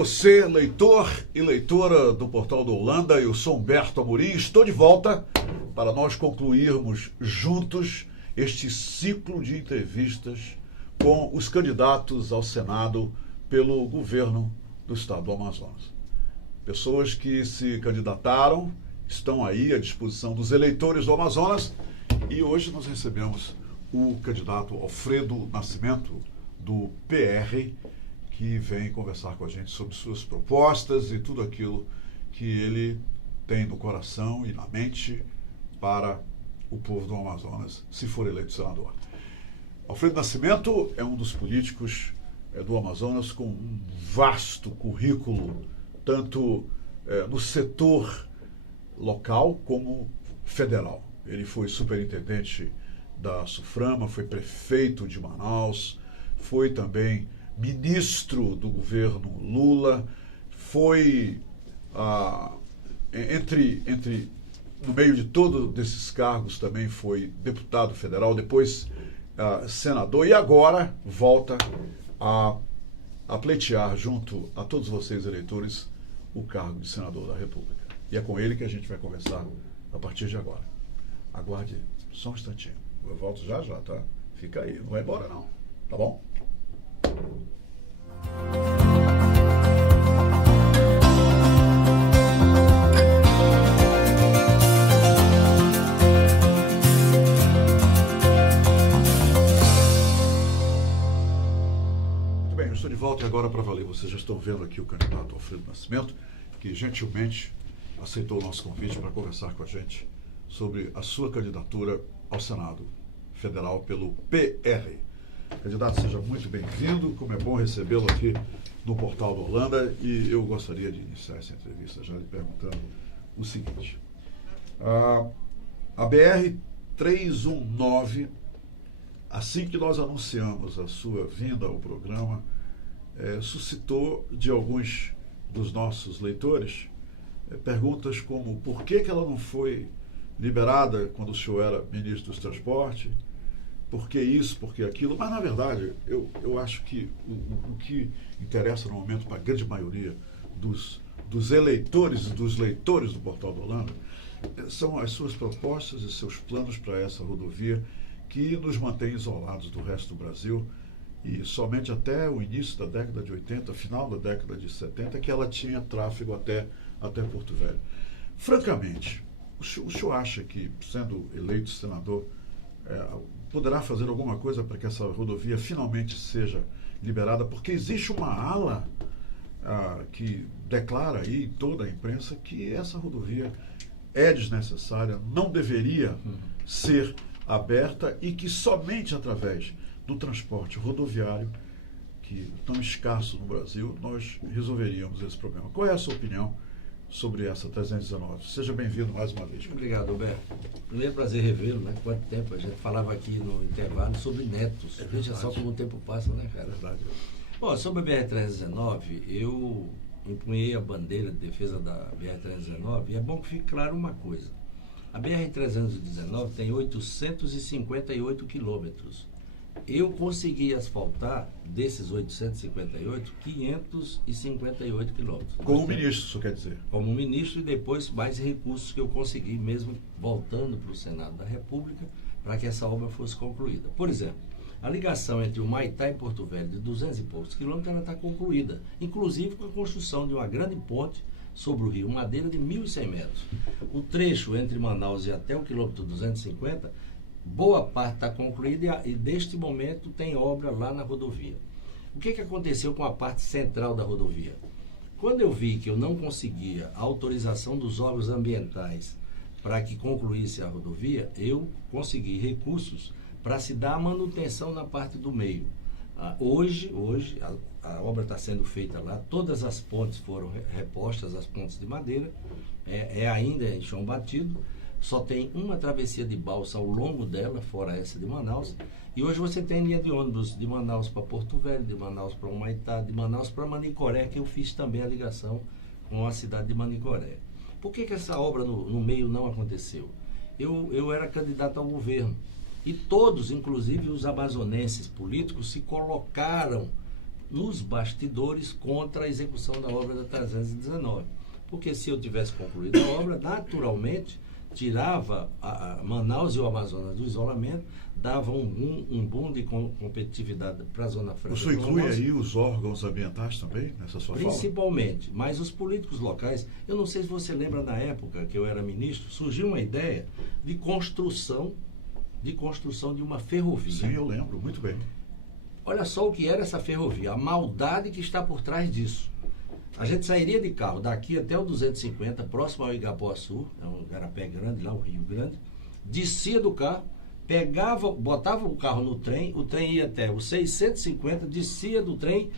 você, leitor e leitora do Portal do Holanda. Eu sou Humberto Amorim, estou de volta para nós concluirmos juntos este ciclo de entrevistas com os candidatos ao Senado pelo governo do estado do Amazonas. Pessoas que se candidataram, estão aí à disposição dos eleitores do Amazonas, e hoje nós recebemos o candidato Alfredo Nascimento, do PR, que vem conversar com a gente sobre suas propostas e tudo aquilo que ele tem no coração e na mente para o povo do Amazonas, se for eleito senador. Alfredo Nascimento é um dos políticos do Amazonas com um vasto currículo, tanto no setor local como federal. Ele foi superintendente da SUFRAMA, foi prefeito de Manaus, foi também ministro do governo Lula, foi, no meio de todos esses cargos, também foi deputado federal, depois senador, e agora volta a pleitear junto a todos vocês, eleitores, o cargo de senador da República. E é com ele que a gente vai conversar a partir de agora. Aguarde só um instantinho. Eu volto já, tá? Fica aí, não vai embora não, tá bom? Muito bem, eu estou de volta e agora para valer. Vocês já estão vendo aqui o candidato Alfredo Nascimento, que gentilmente aceitou o nosso convite para conversar com a gente sobre a sua candidatura ao Senado Federal pelo PR. Candidato, seja muito bem-vindo, como é bom recebê-lo aqui no Portal do Holanda, e eu gostaria de iniciar essa entrevista já lhe perguntando o seguinte. A BR-319, assim que nós anunciamos a sua vinda ao programa, suscitou de alguns dos nossos leitores perguntas como: por que ela não foi liberada quando o senhor era ministro dos Transportes? Por que isso, por que aquilo? Mas, na verdade, eu acho que o que interessa no momento para a grande maioria dos eleitores e dos leitores do Portal do Holanda são as suas propostas e seus planos para essa rodovia, que nos mantém isolados do resto do Brasil, e somente até o início da década de 80, final da década de 70, que ela tinha tráfego até Porto Velho. Francamente, o senhor acha que, sendo eleito senador, poderá fazer alguma coisa para que essa rodovia finalmente seja liberada? Porque existe uma ala que declara aí em toda a imprensa que essa rodovia é desnecessária, não deveria ser aberta, e que somente através do transporte rodoviário, que é tão escasso no Brasil, nós resolveríamos esse problema. Qual é a sua opinião sobre essa 319? Seja bem-vindo mais uma vez. Obrigado, Roberto. Primeiro, prazer revê-lo, né? Quanto tempo a gente falava aqui no intervalo sobre netos. Veja só como o tempo passa, né, cara? É verdade. Bom, sobre a BR-319, eu empunhei a bandeira de defesa da BR-319, e é bom que fique claro uma coisa. A BR-319 tem 858 quilômetros. Eu consegui asfaltar, desses 858, 558 quilômetros. Como ministro, isso quer dizer? Como ministro, e depois mais recursos que eu consegui, mesmo voltando para o Senado da República, para que essa obra fosse concluída. Por exemplo, a ligação entre o Humaitá e Porto Velho, de 200 e poucos quilômetros, ela está concluída, inclusive com a construção de uma grande ponte sobre o Rio Madeira de 1.100 metros. O trecho entre Manaus e até o quilômetro 250, boa parte está concluída, e deste momento tem obra lá na rodovia. O que aconteceu com a parte central da rodovia? Quando eu vi que eu não conseguia a autorização dos órgãos ambientais para que concluísse a rodovia, eu consegui recursos para se dar a manutenção na parte do meio. Hoje a obra está sendo feita lá, todas as pontes foram repostas, as pontes de madeira, ainda em chão batido. Só tem uma travessia de balsa ao longo dela, fora essa de Manaus. E hoje você tem linha de ônibus de Manaus para Porto Velho, de Manaus para Humaitá, de Manaus para Manicoré, que eu fiz também a ligação com a cidade de Manicoré. Por que essa obra no meio não aconteceu? Eu era candidato ao governo. E todos, inclusive os amazonenses políticos, se colocaram nos bastidores contra a execução da obra da 319. Porque se eu tivesse concluído a obra, naturalmente tirava a Manaus e o Amazonas do isolamento, dava um boom de competitividade para a Zona Franca. O senhor inclui aí os órgãos ambientais também nessa sua fala? Principalmente, mas os políticos locais, eu não sei se você lembra, na época que eu era ministro, surgiu uma ideia de construção de uma ferrovia. Sim, eu lembro, muito bem. Olha só o que era essa ferrovia, a maldade que está por trás disso. A gente sairia de carro daqui até o 250, próximo ao Igapuaçu, é um garapé grande, lá o Rio Grande, descia do carro, botava o carro no trem, o trem ia até o 650, descia do trem,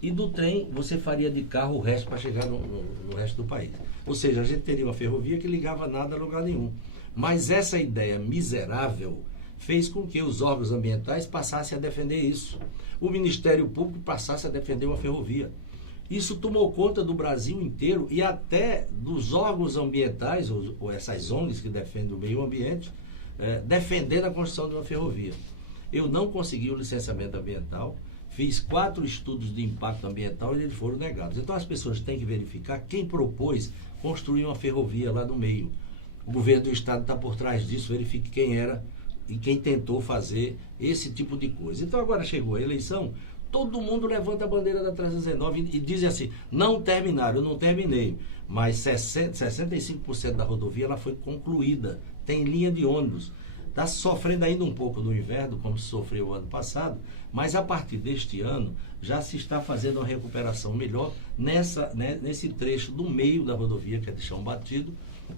e do trem você faria de carro o resto para chegar no resto do país. Ou seja, a gente teria uma ferrovia que ligava nada a lugar nenhum. Mas essa ideia miserável fez com que os órgãos ambientais passassem a defender isso. O Ministério Público passasse a defender uma ferrovia. Isso tomou conta do Brasil inteiro e até dos órgãos ambientais, ou essas ONGs que defendem o meio ambiente, defendendo a construção de uma ferrovia. Eu não consegui o licenciamento ambiental, fiz 4 estudos de impacto ambiental e eles foram negados. Então as pessoas têm que verificar quem propôs construir uma ferrovia lá no meio. O governo do estado está por trás disso, verifique quem era e quem tentou fazer esse tipo de coisa. Então agora chegou a eleição, todo mundo levanta a bandeira da 319 e diz assim, não terminaram, eu não terminei, mas 65% da rodovia ela foi concluída, tem linha de ônibus. Está sofrendo ainda um pouco do inverno, como se sofreu o ano passado, mas a partir deste ano já se está fazendo uma recuperação melhor nesse trecho do meio da rodovia, que é de chão batido,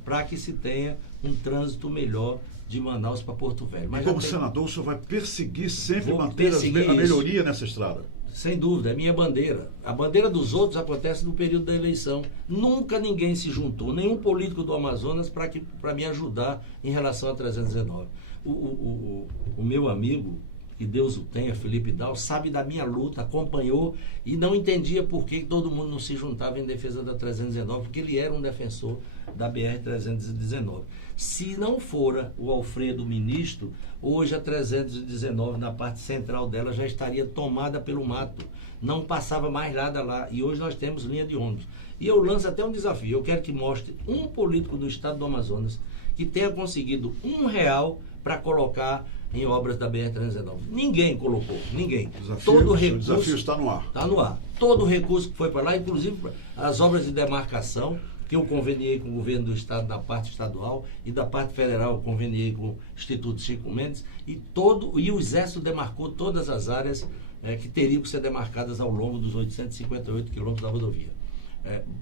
para que se tenha um trânsito melhor de Manaus para Porto Velho. Mas e como senador, o senhor vai perseguir sempre manter a melhoria nessa estrada? Sem dúvida, é minha bandeira. A bandeira dos outros acontece no período da eleição. Nunca ninguém se juntou, nenhum político do Amazonas, para me ajudar em relação a 319. O meu amigo, que Deus o tenha, Felipe Dal, sabe da minha luta, acompanhou e não entendia por que todo mundo não se juntava em defesa da 319, porque ele era um defensor da BR-319. Se não fora o Alfredo ministro, hoje a 319, na parte central dela, já estaria tomada pelo mato. Não passava mais nada lá. E hoje nós temos linha de ônibus. E eu lanço até um desafio. Eu quero que mostre um político do estado do Amazonas que tenha conseguido R$1 para colocar em obras da BR-319. Ninguém colocou, ninguém. O desafio está no ar. Está no ar. Todo o recurso que foi para lá, inclusive as obras de demarcação, que eu conveniei com o governo do estado na parte estadual e da parte federal eu conveniei com o Instituto Chico Mendes e o Exército demarcou todas as áreas que teriam que ser demarcadas ao longo dos 858 quilômetros da rodovia.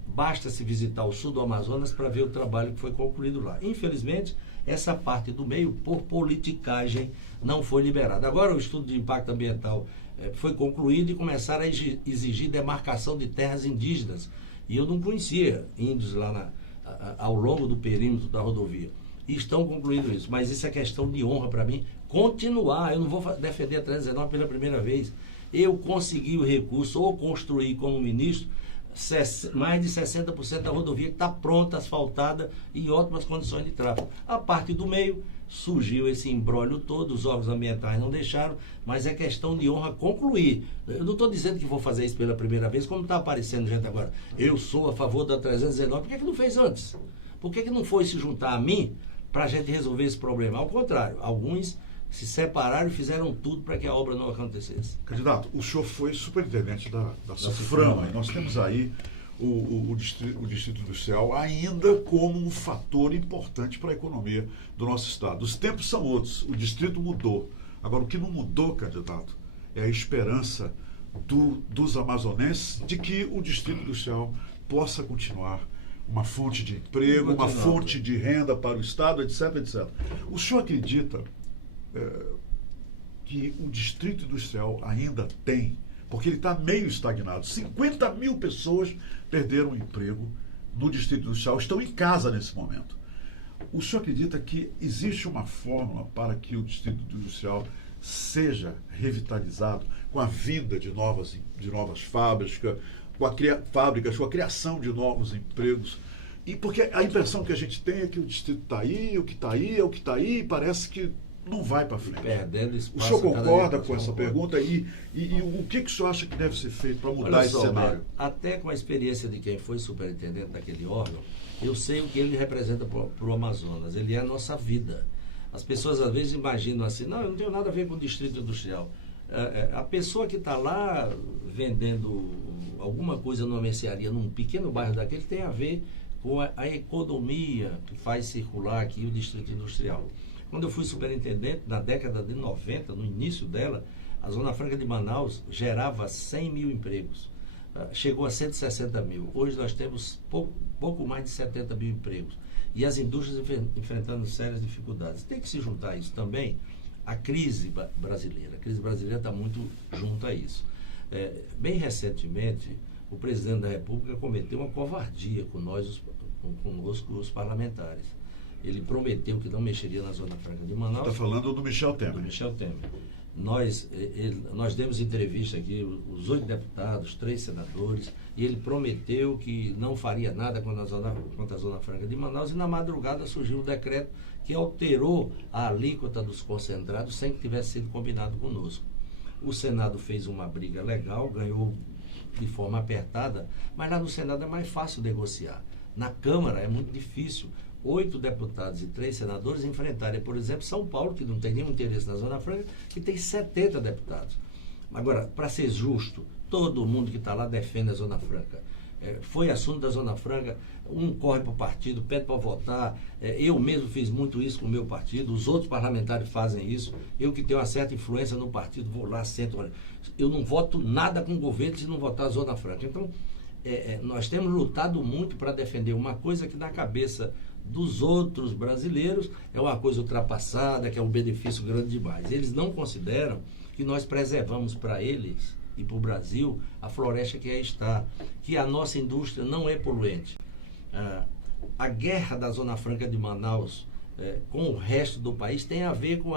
Basta-se visitar o sul do Amazonas para ver o trabalho que foi concluído lá. Infelizmente, essa parte do meio, por politicagem, não foi liberada. Agora o estudo de impacto ambiental foi concluído e começaram a exigir demarcação de terras indígenas. E eu não conhecia índios lá ao longo do perímetro da rodovia. E estão concluindo isso. Mas isso é questão de honra para mim. Continuar. Eu não vou defender a 319 pela primeira vez. Eu consegui o recurso ou construir como ministro mais de 60% da rodovia que está pronta, asfaltada e em ótimas condições de tráfego. A parte do meio surgiu esse imbróglio todo, os órgãos ambientais não deixaram, mas é questão de honra concluir. Eu não estou dizendo que vou fazer isso pela primeira vez, como está aparecendo gente agora. Eu sou a favor da 319, por que não fez antes? Por que não foi se juntar a mim para a gente resolver esse problema? Ao contrário, alguns se separaram e fizeram tudo para que a obra não acontecesse. Candidato, o senhor foi superintendente da Suframa, e nós temos aí o Distrito Industrial ainda como um fator importante para a economia do nosso estado. Os tempos são outros, o distrito mudou. Agora, o que não mudou, candidato, é a esperança dos amazonenses de que o Distrito Industrial possa continuar uma fonte de emprego, uma fonte de renda para o estado, etc, etc. O senhor acredita que o Distrito Industrial ainda tem, porque ele está meio estagnado, 50 mil pessoas perderam o emprego no Distrito Industrial, estão em casa nesse momento. O senhor acredita que existe uma fórmula para que o Distrito Industrial seja revitalizado com a vinda de novas fábricas, com a criação de novos empregos? E porque a impressão que a gente tem é que o distrito está aí, o que está aí é o que está aí, e parece que não vai para frente. Perdendo O espaço. senhor concorda com essa concordo. pergunta e o que o senhor acha que deve ser feito para mudar Olha esse só, cenário? até com a experiência de quem foi superintendente daquele órgão, eu sei o que ele representa para o Amazonas. Ele é a nossa vida. As pessoas às vezes imaginam assim, não, eu não tenho nada a ver com o distrito industrial. A pessoa que está lá vendendo alguma coisa numa mercearia, num pequeno bairro daquele, tem a ver com a economia que faz circular aqui o distrito industrial. Quando eu fui superintendente, na década de 90, no início dela, a Zona Franca de Manaus gerava 100 mil empregos. Chegou a 160 mil. Hoje nós temos pouco mais de 70 mil empregos. E as indústrias enfrentando sérias dificuldades. Tem que se juntar a isso também a crise brasileira. A crise brasileira está muito junto a isso. Bem recentemente, o presidente da República cometeu uma covardia conosco, os parlamentares. Ele prometeu que não mexeria na Zona Franca de Manaus. Está falando do Michel Temer. Do Michel Temer. Nós demos entrevista aqui, os 8 deputados, 3 senadores, e ele prometeu que não faria nada contra a Zona Franca de Manaus, e na madrugada surgiu um decreto que alterou a alíquota dos concentrados sem que tivesse sido combinado conosco. O Senado fez uma briga legal, ganhou de forma apertada, mas lá no Senado é mais fácil negociar. Na Câmara é muito difícil. 8 deputados e 3 senadores enfrentarem, por exemplo, São Paulo, que não tem nenhum interesse na Zona Franca, que tem 70 deputados. Agora, para ser justo, todo mundo que está lá defende a Zona Franca. Foi assunto da Zona Franca, um corre para o partido, pede para votar. Eu mesmo fiz muito isso com o meu partido, os outros parlamentares fazem isso. Eu que tenho uma certa influência no partido, vou lá, sento. Olha, eu não voto nada com o governo se não votar a Zona Franca. Então, nós temos lutado muito para defender uma coisa que na cabeça dos outros brasileiros é uma coisa ultrapassada, que é um benefício grande demais. Eles não consideram que nós preservamos para eles e para o Brasil a floresta que aí está, que a nossa indústria não é poluente. A guerra da Zona Franca de Manaus com o resto do país tem a ver com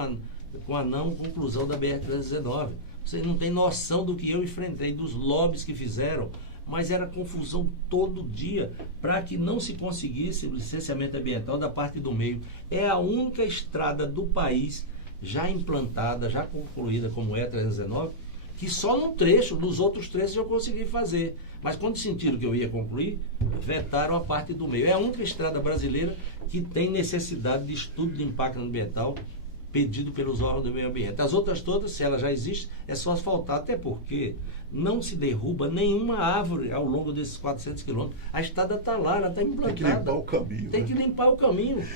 a não conclusão da BR-319. Vocês não têm noção do que eu enfrentei, dos lobbies que fizeram, mas era confusão todo dia para que não se conseguisse o licenciamento ambiental da parte do meio. É a única estrada do país já implantada, já concluída, como é a 319, que só num trecho, nos outros trechos eu consegui fazer. Mas quando sentiram que eu ia concluir, vetaram a parte do meio. É a única estrada brasileira que tem necessidade de estudo de impacto ambiental pedido pelos órgãos do meio ambiente. As outras todas, se ela já existe, é só asfaltar, até porque não se derruba nenhuma árvore ao longo desses 400 quilômetros. A estrada está lá, ela está implantada. Tem que limpar o caminho. Tem que limpar o caminho.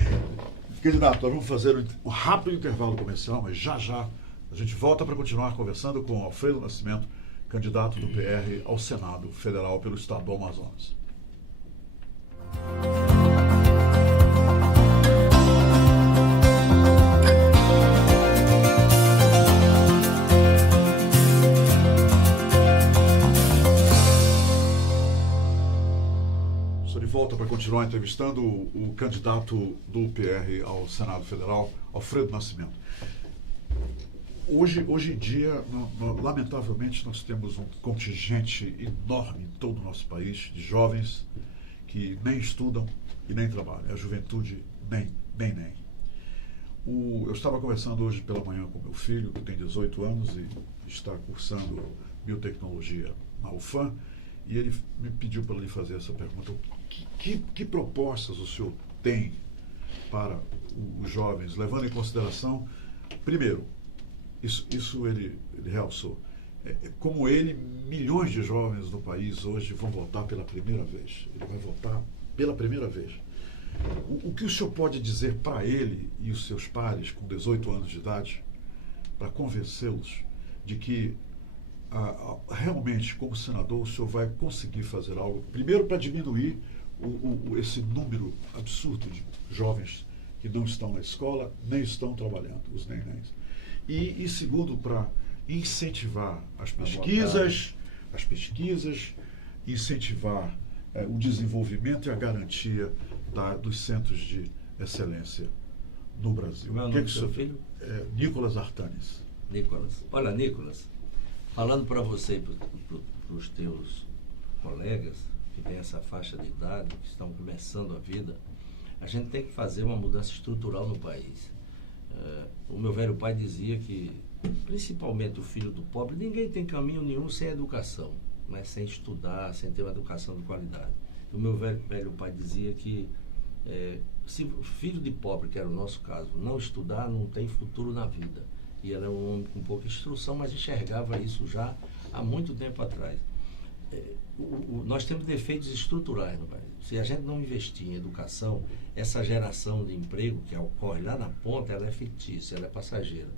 Candidato, nós vamos fazer um rápido intervalo comercial, mas já a gente volta para continuar conversando com Alfredo Nascimento, candidato do PR ao Senado Federal pelo Estado do Amazonas. Volta para continuar entrevistando o candidato do PR ao Senado Federal, Alfredo Nascimento. Hoje em dia, lamentavelmente, nós temos um contingente enorme em todo o nosso país de jovens que nem estudam e nem trabalham. A juventude nem. Eu estava conversando hoje pela manhã com meu filho, que tem 18 anos e está cursando biotecnologia na UFAM, e ele me pediu para lhe fazer essa pergunta. Que propostas o senhor tem para os jovens, levando em consideração, primeiro, isso ele realçou, como ele, milhões de jovens no país hoje vão votar pela primeira vez. Ele vai votar pela primeira vez. O que o senhor pode dizer para ele e os seus pares com 18 anos de idade para convencê-los de que realmente, como senador, o senhor vai conseguir fazer algo, primeiro para diminuir esse número absurdo de jovens que não estão na escola, nem estão trabalhando, os nenéns. E segundo, para incentivar as pesquisas, incentivar o desenvolvimento e a garantia dos centros de excelência no Brasil. Como é o nome do seu filho? Nicolas Artanes. Nicolas. Olha, Nicolas, falando para você e para os teus colegas que têm essa faixa de idade, que estão começando a vida, a gente tem que fazer uma mudança estrutural no país. O meu velho pai dizia que, principalmente o filho do pobre, ninguém tem caminho nenhum sem educação, né? Sem estudar, sem ter uma educação de qualidade. O meu velho pai dizia que se o filho de pobre, que era o nosso caso, não estudar, não tem futuro na vida. E ela é um homem com pouca instrução, mas enxergava isso já há muito tempo atrás. Nós temos defeitos estruturais no país. Se a gente não investir em educação, essa geração de emprego que ocorre lá na ponta, ela é fictícia, ela é passageira.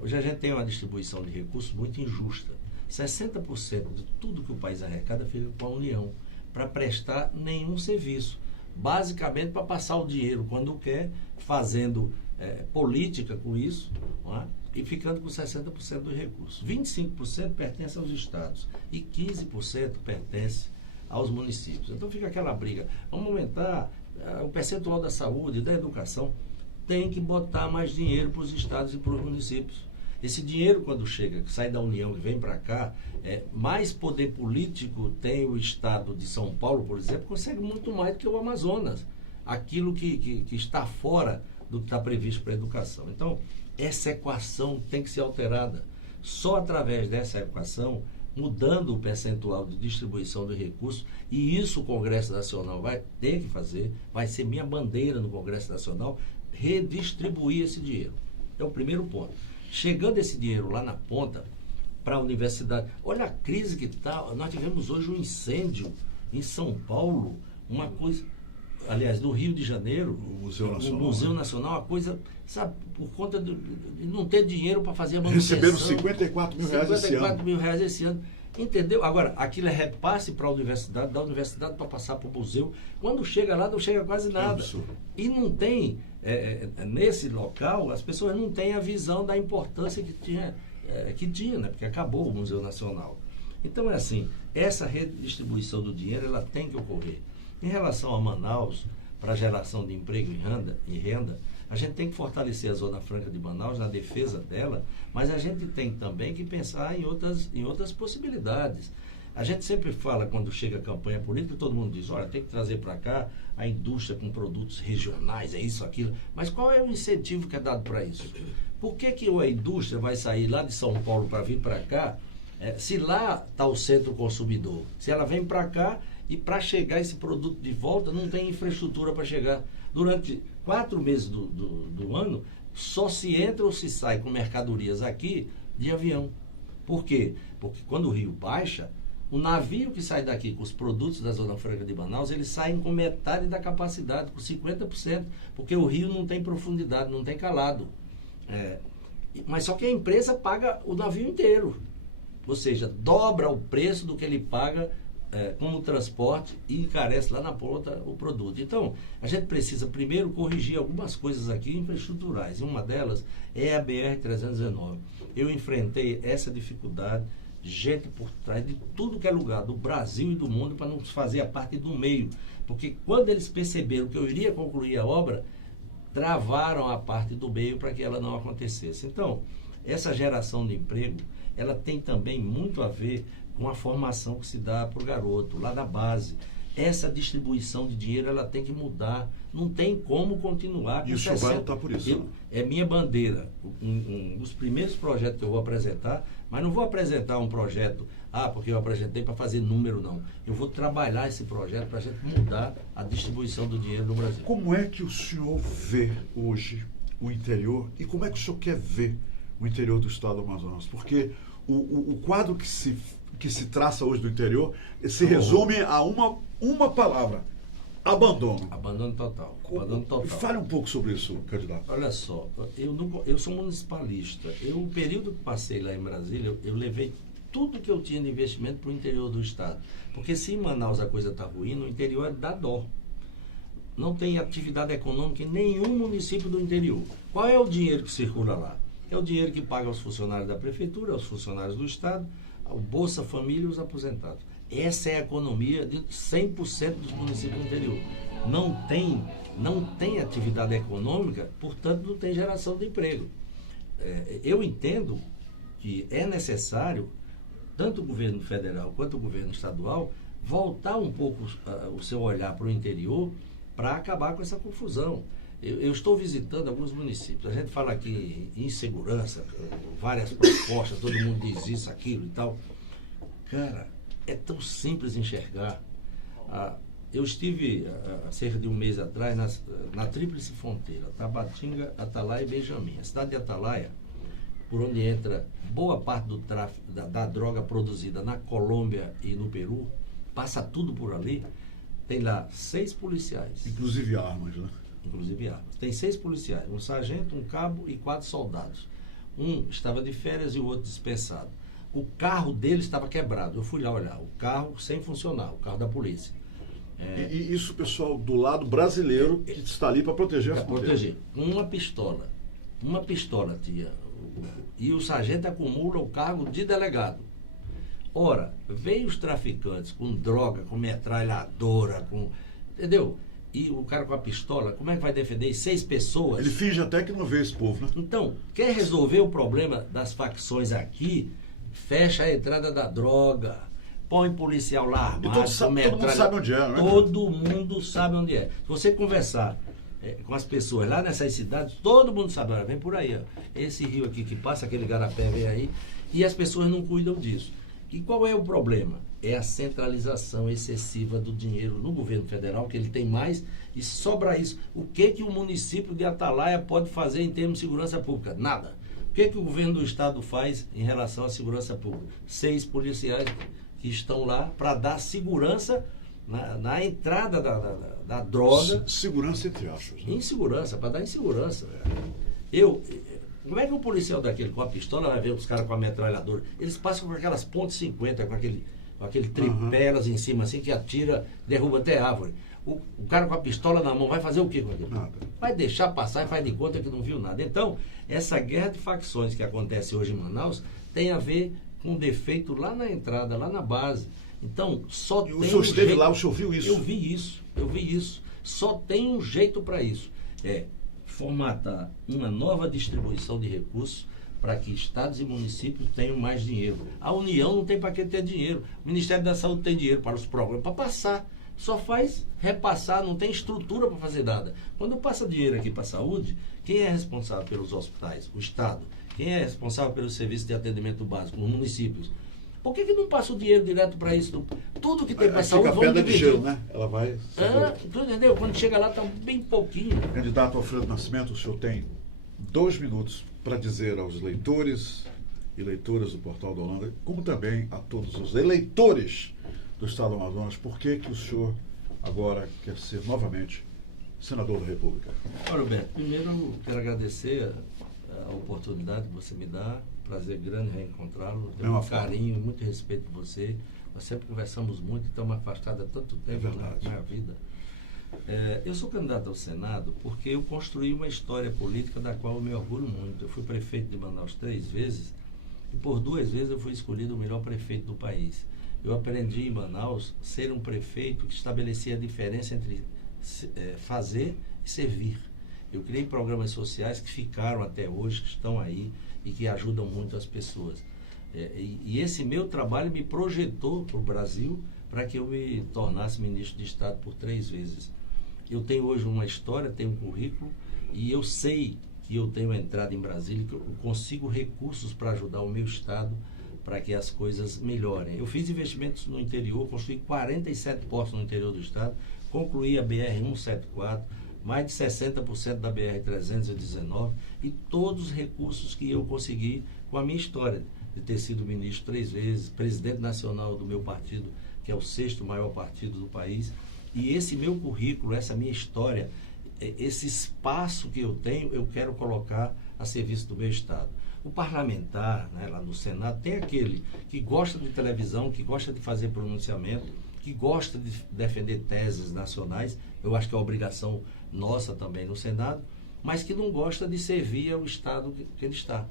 Hoje a gente tem uma distribuição de recursos muito injusta. 60% de tudo que o país arrecada fica com a União, para prestar nenhum serviço. Basicamente para passar o dinheiro quando quer, fazendo política com isso, não é? E ficando com 60% dos recursos. 25% pertence aos estados e 15% pertence aos municípios. Então fica aquela briga. Vamos aumentar o percentual da saúde, da educação. Tem que botar mais dinheiro para os estados e para os municípios. Esse dinheiro, quando chega, que sai da União e vem para cá, mais poder político tem o estado de São Paulo, por exemplo, consegue muito mais do que o Amazonas. Aquilo que está fora do que está previsto para a educação. Então, essa equação tem que ser alterada. Só através dessa equação, mudando o percentual de distribuição de recursos, e isso o Congresso Nacional vai ter que fazer, vai ser minha bandeira no Congresso Nacional, redistribuir esse dinheiro. É o primeiro ponto. Chegando esse dinheiro lá na ponta, para a universidade. Olha a crise que está. Nós tivemos hoje um incêndio em São Paulo, uma coisa. Aliás, no Rio de Janeiro, o Museu Nacional, uma coisa, sabe, por conta de não ter dinheiro para fazer a manutenção. Receberam 54 mil reais esse ano. 54 mil reais esse ano. Entendeu? Agora, aquilo é repasse para a universidade, da universidade para passar para o museu. Quando chega lá, não chega quase nada. E não tem, nesse local, as pessoas não têm a visão da importância que tinha, né? Porque acabou o Museu Nacional. Então, é assim, essa redistribuição do dinheiro, ela tem que ocorrer. Em relação a Manaus, para a geração de emprego e renda, a gente tem que fortalecer a Zona Franca de Manaus na defesa dela, mas a gente tem também que pensar em outras possibilidades. A gente sempre fala, quando chega a campanha política, todo mundo diz, olha, tem que trazer para cá a indústria com produtos regionais, é isso, aquilo. Mas qual é o incentivo que é dado para isso? Por que a indústria vai sair lá de São Paulo para vir para cá, se lá está o centro consumidor? Se ela vem para cá e para chegar esse produto de volta, não tem infraestrutura para chegar. Durante 4 meses do ano, só se entra ou se sai com mercadorias aqui de avião. Por quê? Porque quando o rio baixa, o navio que sai daqui com os produtos da Zona Franca de Manaus, eles saem com metade da capacidade, com 50%, porque o rio não tem profundidade, não tem calado. Mas só que a empresa paga o navio inteiro. Ou seja, dobra o preço do que ele paga como transporte e encarece lá na ponta o produto. Então, a gente precisa primeiro corrigir algumas coisas aqui infraestruturais. E uma delas é a BR-319. Eu enfrentei essa dificuldade, gente por trás de tudo que é lugar, do Brasil e do mundo, para não fazer a parte do meio. Porque quando eles perceberam que eu iria concluir a obra, travaram a parte do meio para que ela não acontecesse. Então, essa geração de emprego, ela tem também muito a ver com a formação que se dá para o garoto, lá da base. Essa distribuição de dinheiro, ela tem que mudar. Não tem como continuar com isso. E o senhor vai lutar por isso. É minha bandeira. Um dos primeiros projetos que eu vou apresentar, mas não vou apresentar um projeto, porque eu apresentei para fazer número, não. Eu vou trabalhar esse projeto para a gente mudar a distribuição do dinheiro no Brasil. Como é que o senhor vê hoje o interior e como é que o senhor quer ver o interior do estado do Amazonas? Porque o quadro que se traça hoje do interior se resume a uma palavra: abandono. Abandono total. Abandono total. Fale um pouco sobre isso, candidato. Olha só, eu sou municipalista. O período que passei lá em Brasília, eu levei tudo que eu tinha de investimento para o interior do estado. Porque se em Manaus a coisa está ruim, no interior dá dó. Não tem atividade econômica em nenhum município do interior. Qual é o dinheiro que circula lá? É o dinheiro que paga aos funcionários da prefeitura, aos funcionários do estado, ao Bolsa Família e os aposentados. Essa é a economia de 100% dos municípios do interior. Não tem atividade econômica, portanto não tem geração de emprego. Eu entendo que é necessário, tanto o governo federal quanto o governo estadual, voltar um pouco o seu olhar para o interior para acabar com essa confusão. Eu estou visitando alguns municípios. A gente fala aqui em insegurança, várias propostas, todo mundo diz isso, aquilo e tal. Cara, é tão simples enxergar. Eu estive há cerca de um mês atrás na Tríplice Fronteira, Tabatinga, Atalaia e Benjamin. A cidade de Atalaia, por onde entra boa parte do tráfico da droga produzida na Colômbia e no Peru, passa tudo por ali, tem lá 6 policiais. Inclusive armas, né? Inclusive armas. Tem 6 policiais, um sargento, um cabo e 4 soldados. Um estava de férias e o outro dispensado. O carro dele estava quebrado. Eu fui lá olhar, o carro sem funcionar, o carro da polícia. E isso, pessoal, do lado brasileiro que está ali para proteger a fronteira. Proteger. Uma pistola tinha. E o sargento acumula o cargo de delegado. Ora, vem os traficantes com droga, com metralhadora, entendeu? E o cara com a pistola, como é que vai defender 6 pessoas? Ele finge até que não vê esse povo, né? Então, quer resolver o problema das facções aqui, fecha a entrada da droga, põe policial lá armado, todo mundo sabe onde é, né? Todo mundo sabe onde é. Se você conversar com as pessoas lá nessas cidades, todo mundo sabe, olha, vem por aí, ó, esse rio aqui que passa, aquele garapé vem aí, e as pessoas não cuidam disso. E qual é o problema? É a centralização excessiva do dinheiro no governo federal, que ele tem mais, e sobra isso. O que o município de Atalaia pode fazer em termos de segurança pública? Nada. O que o governo do estado faz em relação à segurança pública? 6 policiais que estão lá para dar segurança na entrada da droga. Segurança entre aspas. Né? Insegurança, para dar insegurança. Como é que um policial daquele com a pistola vai ver os caras com a metralhadora? Eles passam com aquelas pontes 50, com aquele tripelas em cima, assim, que atira, derruba até árvore. O cara com a pistola na mão vai fazer o quê com aquilo? Nada. Vai deixar passar e faz de conta que não viu nada. Então, essa guerra de facções que acontece hoje em Manaus tem a ver com um defeito lá na entrada, lá na base. Então, só tem o senhor esteve jeito. lá, o senhor viu isso? Eu vi isso. Só tem um jeito para isso. É formatar uma nova distribuição de recursos para que estados e municípios tenham mais dinheiro. A União não tem para que ter dinheiro. O Ministério da Saúde tem dinheiro para os programas, para passar. Só faz repassar, não tem estrutura para fazer nada. Quando passa dinheiro aqui para a saúde, quem é responsável pelos hospitais? O Estado. Quem é responsável pelos serviços de atendimento básico? Os municípios. Por que não passa o dinheiro direto para isso? Tudo que tem para a saúde, vamos pedra dividir. de gelo, né? Ela vai... Tu entendeu? Quando chega lá, está bem pouquinho. Candidato Alfredo Nascimento, o senhor tem 2 minutos para dizer aos leitores e leitoras do Portal da Holanda, como também a todos os eleitores do Estado do Amazonas, por que o senhor agora quer ser novamente senador da República? Olha, Roberto, primeiro quero agradecer a oportunidade que você me dá. Prazer grande reencontrá-lo. Tenho um carinho, muito respeito por você. Nós sempre conversamos muito, estamos afastados há tanto tempo na minha vida. Eu sou candidato ao Senado porque eu construí uma história política da qual eu me orgulho muito. Eu fui prefeito de Manaus 3 vezes e por 2 vezes eu fui escolhido o melhor prefeito do país. Eu aprendi em Manaus ser um prefeito que estabelecia a diferença entre fazer e servir. Eu criei programas sociais que ficaram até hoje, que estão aí e que ajudam muito as pessoas. E esse meu trabalho me projetou para o Brasil para que eu me tornasse ministro de Estado por 3 vezes. Eu tenho hoje uma história, tenho um currículo e eu sei que eu tenho entrada em Brasília, que eu consigo recursos para ajudar o meu Estado para que as coisas melhorem. Eu fiz investimentos no interior, construí 47 postos no interior do Estado, concluí a BR-174, mais de 60% da BR-319 e todos os recursos que eu consegui com a minha história de ter sido ministro 3 vezes, presidente nacional do meu partido, que é o 6º maior partido do país. E esse meu currículo, essa minha história, esse espaço que eu tenho, eu quero colocar a serviço do meu Estado. O parlamentar, né, lá no Senado, tem aquele que gosta de televisão, que gosta de fazer pronunciamento, que gosta de defender teses nacionais, eu acho que é obrigação nossa também no Senado, mas que não gosta de servir ao Estado que ele está.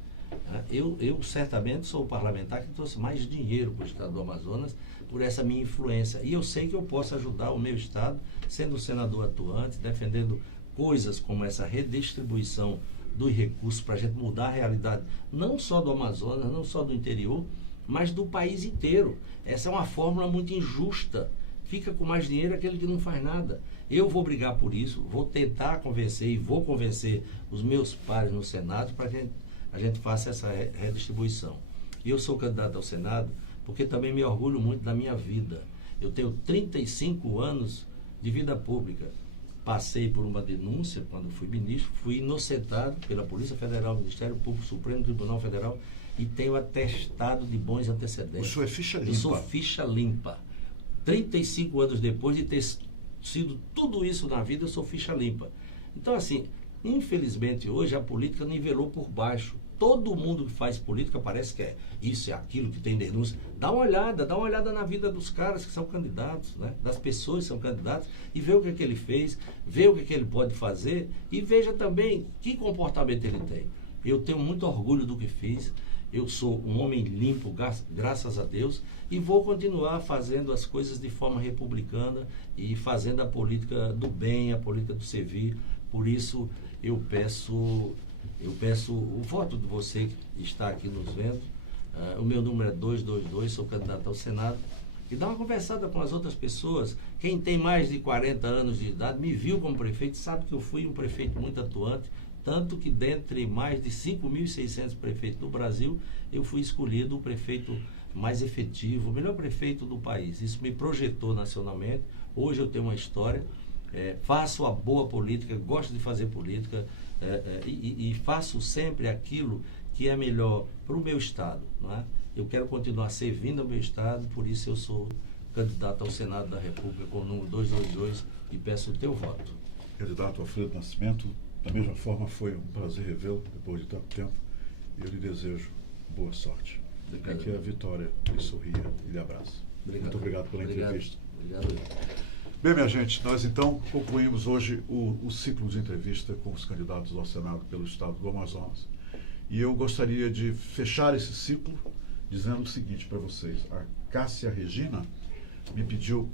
Eu certamente sou o parlamentar que trouxe mais dinheiro para o Estado do Amazonas por essa minha influência. E eu sei que eu posso ajudar o meu Estado, sendo senador atuante, defendendo coisas como essa redistribuição dos recursos para a gente mudar a realidade, não só do Amazonas, não só do interior, mas do país inteiro. Essa é uma fórmula muito injusta fica com mais dinheiro aquele que não faz nada. Eu vou brigar por isso, vou tentar convencer e vou convencer os meus pares no Senado para que a gente faça essa redistribuição. E eu sou candidato ao Senado porque também me orgulho muito da minha vida. Eu tenho 35 anos de vida pública. Passei por uma denúncia quando fui ministro, fui inocentado pela Polícia Federal, Ministério Público, Supremo Tribunal Federal e tenho atestado de bons antecedentes. O senhor é ficha limpa? Eu sou ficha limpa. 35 anos depois de ter sido tudo isso na vida, eu sou ficha limpa. Então, assim, infelizmente hoje a política nivelou por baixo. Todo mundo que faz política parece que é isso, é aquilo, que tem denúncia. Dá uma olhada na vida dos caras que são candidatos, né? Das pessoas que são candidatos, e vê o que ele fez, vê o que ele pode fazer, e veja também que comportamento ele tem. Eu tenho muito orgulho do que fiz, eu sou um homem limpo, graças a Deus, e vou continuar fazendo as coisas de forma republicana e fazendo a política do bem, a política do servir. Por isso eu peço o voto de você que está aqui nos vendo. O meu número é 222, sou candidato ao Senado. E dá uma conversada com as outras pessoas. Quem tem mais de 40 anos de idade, me viu como prefeito, sabe que eu fui um prefeito muito atuante, tanto que dentre mais de 5.600 prefeitos do Brasil, eu fui escolhido o prefeito mais efetivo, o melhor prefeito do país. Isso me projetou nacionalmente. Hoje eu tenho uma história, faço a boa política, gosto de fazer política, e faço sempre aquilo que é melhor para o meu Estado, não é? Eu quero continuar servindo ao meu Estado, por isso eu sou candidato ao Senado da República com o número 222 e peço o teu voto. Candidato Alfredo Nascimento, da mesma forma foi um prazer revê-lo depois de tanto tempo e eu lhe desejo boa sorte. Obrigado. E que a vitória lhe sorria e lhe abraça. Obrigado. Muito obrigado pela entrevista. Obrigado. Bem, minha gente, nós então concluímos hoje o ciclo de entrevista com os candidatos ao Senado pelo Estado do Amazonas. E eu gostaria de fechar esse ciclo dizendo o seguinte para vocês. A Cássia Regina me pediu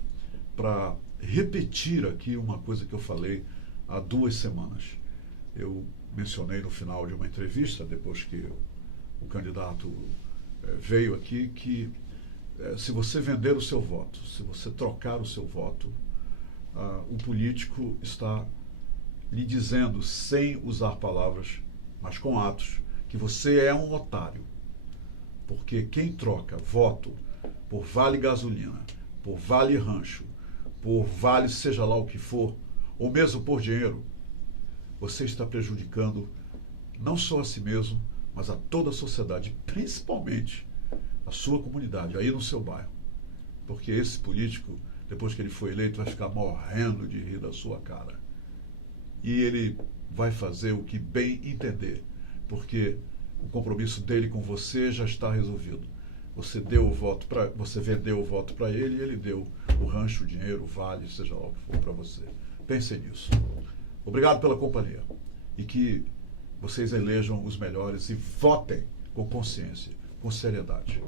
para repetir aqui uma coisa que eu falei há 2 semanas. Eu mencionei no final de uma entrevista, depois que o candidato veio aqui, que se você vender o seu voto, se você trocar o seu voto, o político está lhe dizendo, sem usar palavras, mas com atos, que você é um otário. Porque quem troca voto por vale gasolina, por vale rancho, por vale seja lá o que for, ou mesmo por dinheiro, você está prejudicando não só a si mesmo, mas a toda a sociedade, principalmente a sua comunidade, aí no seu bairro. Porque esse político, depois que ele foi eleito, vai ficar morrendo de rir da sua cara. E ele vai fazer o que bem entender, porque o compromisso dele com você já está resolvido. Você deu o voto para, você vendeu o voto para ele e ele deu o rancho, o dinheiro, o vale, seja lá o que for para você. Pensem nisso. Obrigado pela companhia e que vocês elejam os melhores e votem com consciência, com seriedade.